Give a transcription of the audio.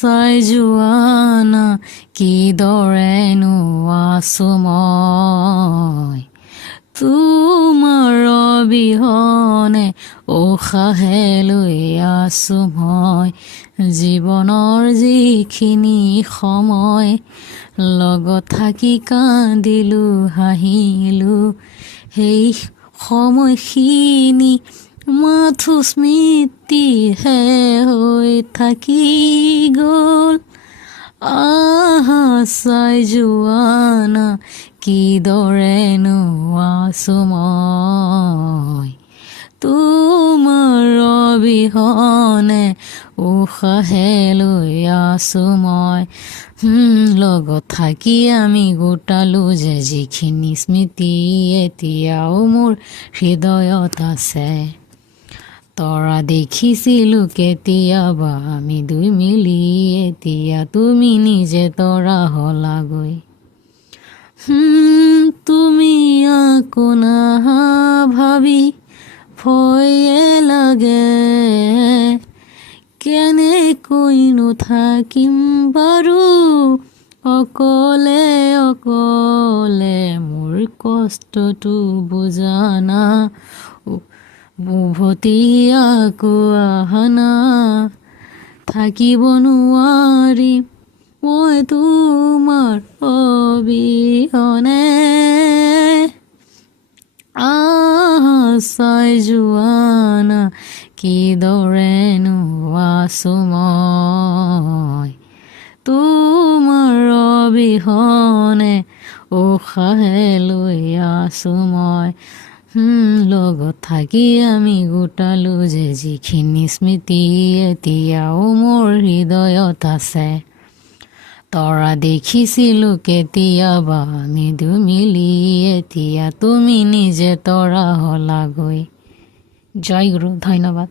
চাই যোৱানা কিদৰেনো আছো মই তোমাৰ অবিহনে উশাহে লৈ আছো মই জীৱনৰ যিখিনি সময় লগত থাকি কান্দিলো হাঁহিলো সেই সময়খিনি মাথো স্মৃতিহে হৈ থাকি গ'ল আহা চাই যোৱানা কিদৰেনো আছো মই তোমাৰ অবিহনে উশাহে লৈ আছো মই লগত থাকি আমি গোটালো যে যিখিনি স্মৃতি এতিয়াও মোৰ হৃদয়ত আছে তৰা দেখিছিলো কেতিয়াবা আমি দুই মিলি এতিয়া তুমি নিজে তৰা হলাগৈ তুমি আকৌ নাহা ভাবি ভয়ে লাগে কেনেকৈনো থাকিম বাৰু অকলে অকলে মোৰ কষ্টটো বুজানা উভতি আকৌ আহানা থাকিব নোৱাৰিম মই তোমাৰ অবিহনে আহা চাই যোৱানা কিদৰেনো আছো মই তোমাৰ অবিহনে উশাহে লৈ আছো মই লগত থাকি আমি গোটালো যে যিখিনি স্মৃতি এতিয়াও মোৰ হৃদয়ত আছে তৰা দেখিছিলো কেতিয়াবা আমি দুই মিলি এতিয়া তুমি নিজে তৰা হলাগৈ জয় গুৰু ধন্যবাদ